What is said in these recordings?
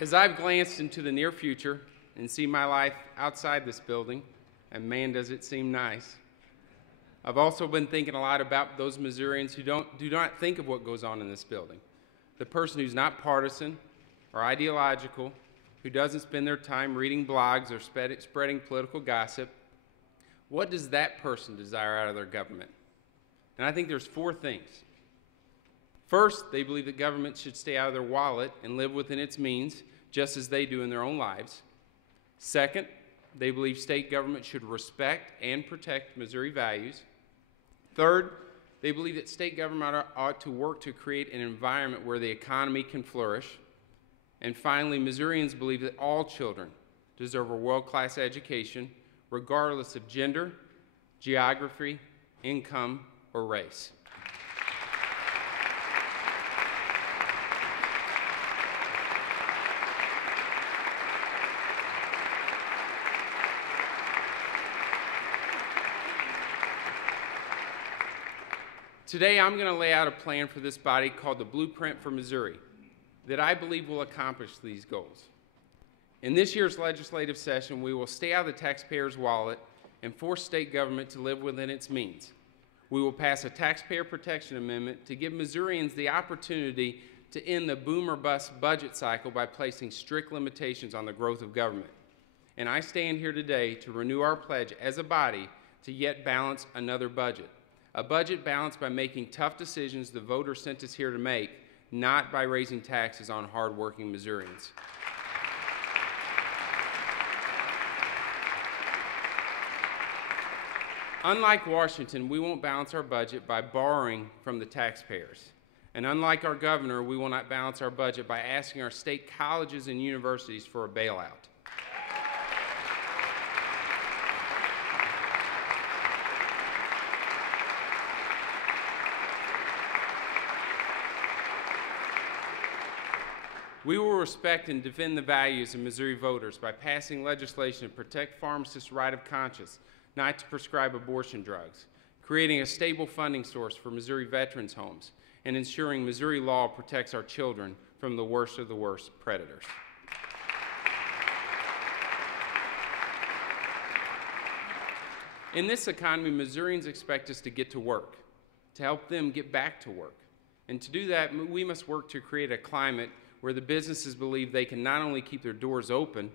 As I've glanced into the near future and see my life outside this building, and man, does it seem nice, I've also been thinking a lot about those Missourians who do not think of what goes on in this building. The person who's not partisan or ideological, who doesn't spend their time reading blogs or spreading political gossip. What does that person desire out of their government? And I think there's four things. First, they believe that government should stay out of their wallet and live within its means, just as they do in their own lives. Second, they believe state government should respect and protect Missouri values. Third, they believe that state government ought to work to create an environment where the economy can flourish. And finally, Missourians believe that all children deserve a world-class education, regardless of gender, geography, income, or race. Today, I'm going to lay out a plan for this body called the Blueprint for Missouri that I believe will accomplish these goals. In this year's legislative session, we will stay out of the taxpayer's wallet and force state government to live within its means. We will pass a taxpayer protection amendment to give Missourians the opportunity to end the boom or bust budget cycle by placing strict limitations on the growth of government. And I stand here today to renew our pledge as a body to yet balance another budget. A budget balanced by making tough decisions the voters sent us here to make, not by raising taxes on hardworking Missourians. Unlike Washington, we won't balance our budget by borrowing from the taxpayers. And unlike our governor, we will not balance our budget by asking our state colleges and universities for a bailout. We will respect and defend the values of Missouri voters by passing legislation to protect pharmacists' right of conscience not to prescribe abortion drugs, creating a stable funding source for Missouri veterans' homes, and ensuring Missouri law protects our children from the worst of the worst predators. In this economy, Missourians expect us to get to work, to help them get back to work. And to do that, we must work to create a climate where the businesses believe they can not only keep their doors open,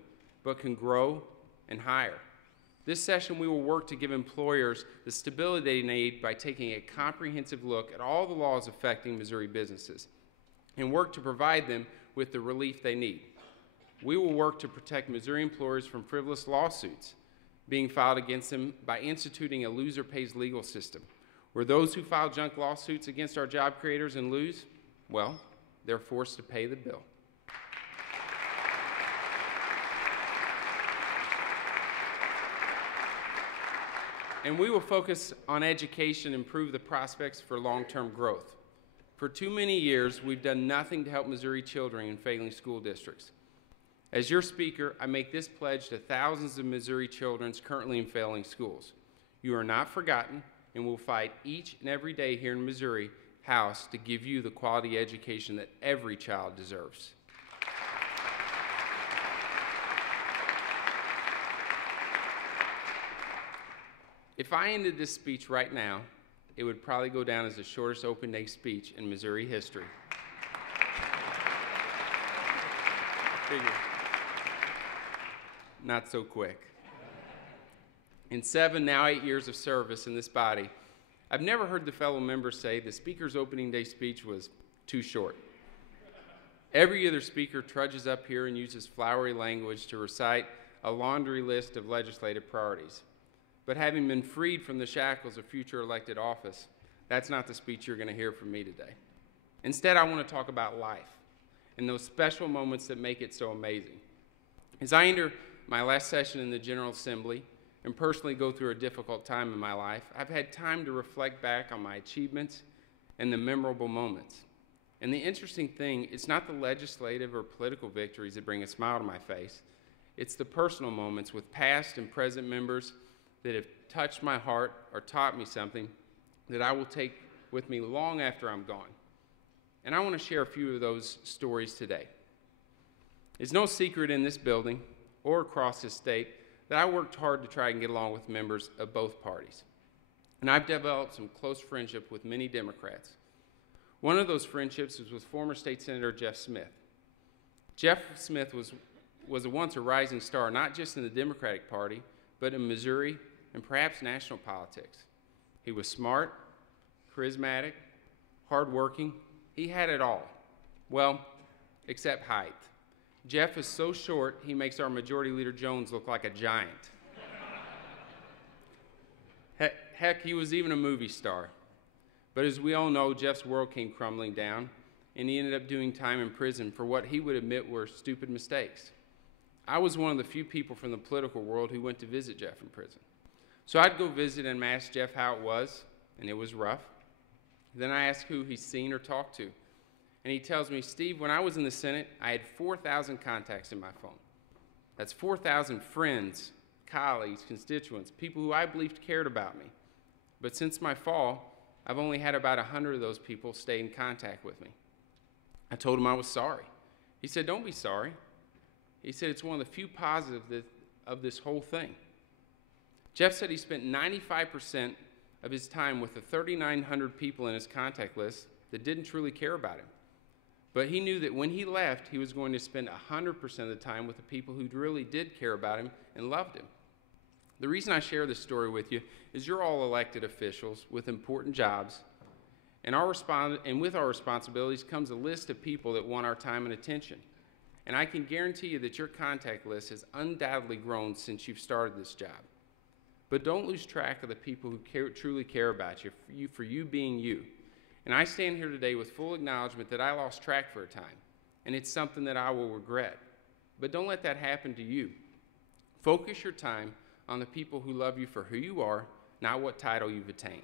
but can grow and hire. This session, we will work to give employers the stability they need by taking a comprehensive look at all the laws affecting Missouri businesses and work to provide them with the relief they need. We will work to protect Missouri employers from frivolous lawsuits being filed against them by instituting a loser pays legal system, where those who file junk lawsuits against our job creators and lose, well, they're forced to pay the bill. And we will focus on education and improve the prospects for long-term growth. For too many years, we've done nothing to help Missouri children in failing school districts. As your speaker, I make this pledge to thousands of Missouri children currently in failing schools. You are not forgotten, and we'll fight each and every day here in Missouri House to give you the quality education that every child deserves. If I ended this speech right now, it would probably go down as the shortest open day speech in Missouri history. Not so quick. In 7, now 8 years of service in this body, I've never heard the fellow members say the speaker's opening day speech was too short. Every other speaker trudges up here and uses flowery language to recite a laundry list of legislative priorities. But having been freed from the shackles of future elected office, that's not the speech you're going to hear from me today. Instead, I want to talk about life and those special moments that make it so amazing. As I enter my last session in the General Assembly and personally go through a difficult time in my life, I've had time to reflect back on my achievements and the memorable moments. And the interesting thing, it's not the legislative or political victories that bring a smile to my face. It's the personal moments with past and present members that have touched my heart or taught me something that I will take with me long after I'm gone. And I want to share a few of those stories today. It's no secret in this building or across this state that I worked hard to try and get along with members of both parties. And I've developed some close friendship with many Democrats. One of those friendships was with former State Senator Jeff Smith. Jeff Smith was once a rising star, not just in the Democratic Party, but in Missouri and perhaps national politics. He was smart, charismatic, hardworking. He had it all. Well, except height. Jeff is so short, he makes our Majority Leader Jones look like a giant. Heck, he was even a movie star. But as we all know, Jeff's world came crumbling down, and he ended up doing time in prison for what he would admit were stupid mistakes. I was one of the few people from the political world who went to visit Jeff in prison. So I'd go visit and ask Jeff how it was, and it was rough. Then I asked who he's seen or talked to. And he tells me, Steve, when I was in the Senate, I had 4,000 contacts in my phone. That's 4,000 friends, colleagues, constituents, people who I believed cared about me. But since my fall, I've only had about 100 of those people stay in contact with me. I told him I was sorry. He said, don't be sorry. He said, it's one of the few positives of this whole thing. Jeff said he spent 95% of his time with the 3,900 people in his contact list that didn't truly care about him. But he knew that when he left, he was going to spend 100% of the time with the people who really did care about him and loved him. The reason I share this story with you is you're all elected officials with important jobs, and with our responsibilities comes a list of people that want our time and attention. And I can guarantee you that your contact list has undoubtedly grown since you've started this job. But don't lose track of the people who truly care about you, for you being you. And I stand here today with full acknowledgement that I lost track for a time, and it's something that I will regret. But don't let that happen to you. Focus your time on the people who love you for who you are, not what title you've attained.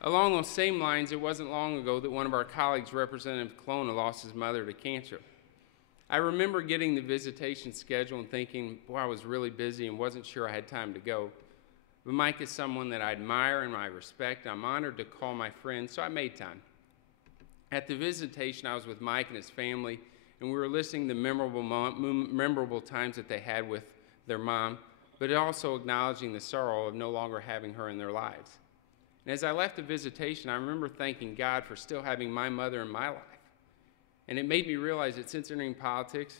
Along those same lines, it wasn't long ago that one of our colleagues, Representative Colonna, lost his mother to cancer. I remember getting the visitation schedule and thinking, boy, I was really busy and wasn't sure I had time to go. But Mike is someone that I admire and I respect. I'm honored to call my friend, so I made time. At the visitation, I was with Mike and his family, and we were listening to memorable times that they had with their mom, but also acknowledging the sorrow of no longer having her in their lives. And as I left the visitation, I remember thanking God for still having my mother in my life. And it made me realize that since entering politics,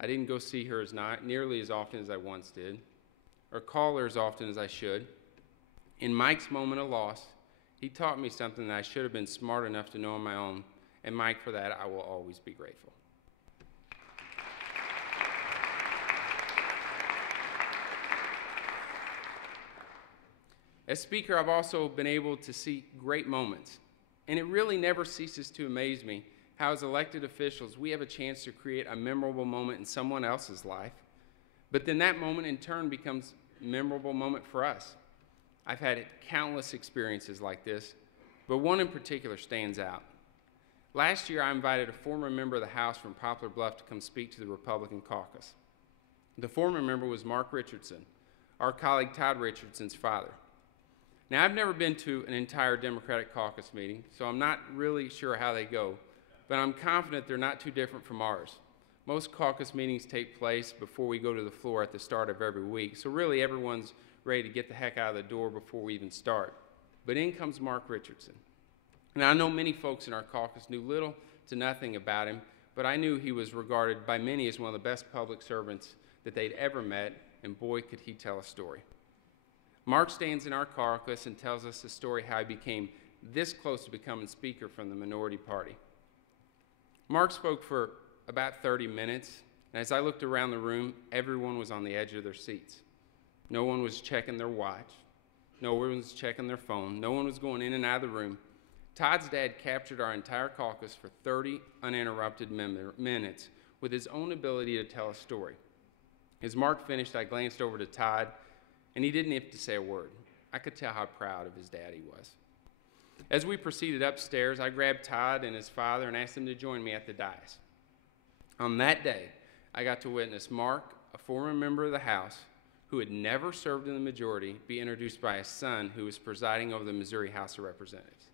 I didn't go see her nearly as often as I once did, or call her as often as I should. In Mike's moment of loss, he taught me something that I should have been smart enough to know on my own, and Mike, for that, I will always be grateful. As Speaker, I've also been able to see great moments, and it really never ceases to amaze me how, as elected officials, we have a chance to create a memorable moment in someone else's life, but then that moment in turn becomes a memorable moment for us. I've had countless experiences like this, but one in particular stands out. Last year, I invited a former member of the House from Poplar Bluff to come speak to the Republican caucus. The former member was Mark Richardson, our colleague Todd Richardson's father. Now, I've never been to an entire Democratic caucus meeting, so I'm not really sure how they go, but I'm confident they're not too different from ours. Most caucus meetings take place before we go to the floor at the start of every week, so really everyone's ready to get the heck out of the door before we even start. But in comes Mark Richardson. Now, I know many folks in our caucus knew little to nothing about him, but I knew he was regarded by many as one of the best public servants that they'd ever met, and boy, could he tell a story. Mark stands in our caucus and tells us the story how he became this close to becoming Speaker from the minority party. Mark spoke for about 30 minutes, and as I looked around the room, everyone was on the edge of their seats. No one was checking their watch. No one was checking their phone. No one was going in and out of the room. Todd's dad captured our entire caucus for 30 uninterrupted minutes with his own ability to tell a story. As Mark finished, I glanced over to Todd, and he didn't have to say a word. I could tell how proud of his dad he was. As we proceeded upstairs, I grabbed Todd and his father and asked them to join me at the dais. On that day, I got to witness Mark, a former member of the House who had never served in the majority, be introduced by his son who was presiding over the Missouri House of Representatives.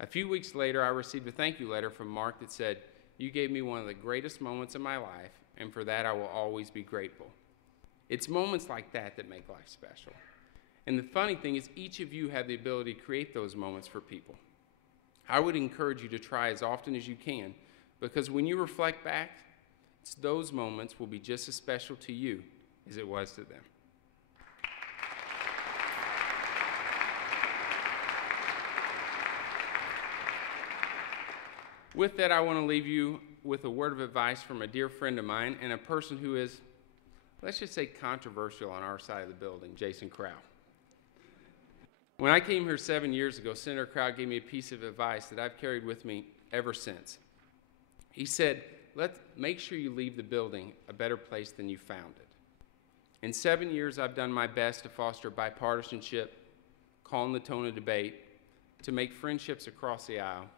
A few weeks later, I received a thank you letter from Mark that said, "You gave me one of the greatest moments of my life, and for that I will always be grateful." It's moments like that that make life special. And the funny thing is, each of you have the ability to create those moments for people. I would encourage you to try as often as you can, because when you reflect back, those moments will be just as special to you as it was to them. With that, I want to leave you with a word of advice from a dear friend of mine and a person who is, let's just say, controversial on our side of the building, Jason Crow. When I came here 7 years ago, Senator Crow gave me a piece of advice that I've carried with me ever since. He said, make sure you leave the building a better place than you found it. In 7 years, I've done my best to foster bipartisanship, calm the tone of debate, to make friendships across the aisle.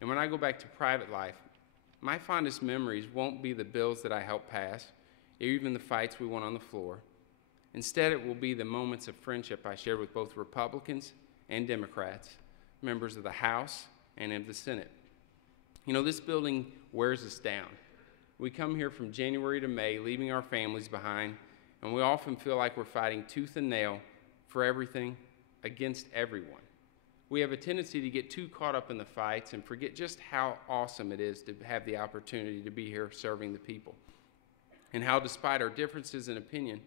And when I go back to private life, my fondest memories won't be the bills that I helped pass, or even the fights we won on the floor. Instead, it will be the moments of friendship I shared with both Republicans and Democrats, members of the House and of the Senate. You know, this building wears us down. We come here from January to May, leaving our families behind, and we often feel like we're fighting tooth and nail for everything against everyone. We have a tendency to get too caught up in the fights and forget just how awesome it is to have the opportunity to be here serving the people, and how, despite our differences in opinion,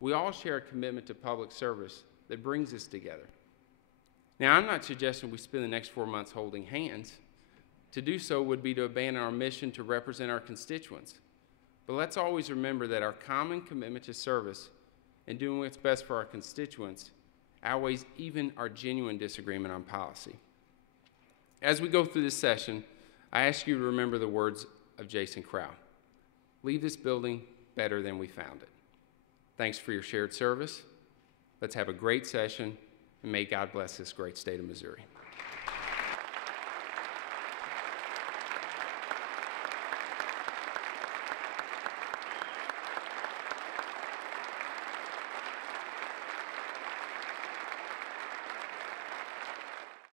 we all share a commitment to public service that brings us together. Now, I'm not suggesting we spend the next 4 months holding hands. To do so would be to abandon our mission to represent our constituents. But let's always remember that our common commitment to service and doing what's best for our constituents outweighs even our genuine disagreement on policy. As we go through this session, I ask you to remember the words of Jason Crow. Leave this building better than we found it. Thanks for your shared service. Let's have a great session, and may God bless this great state of Missouri.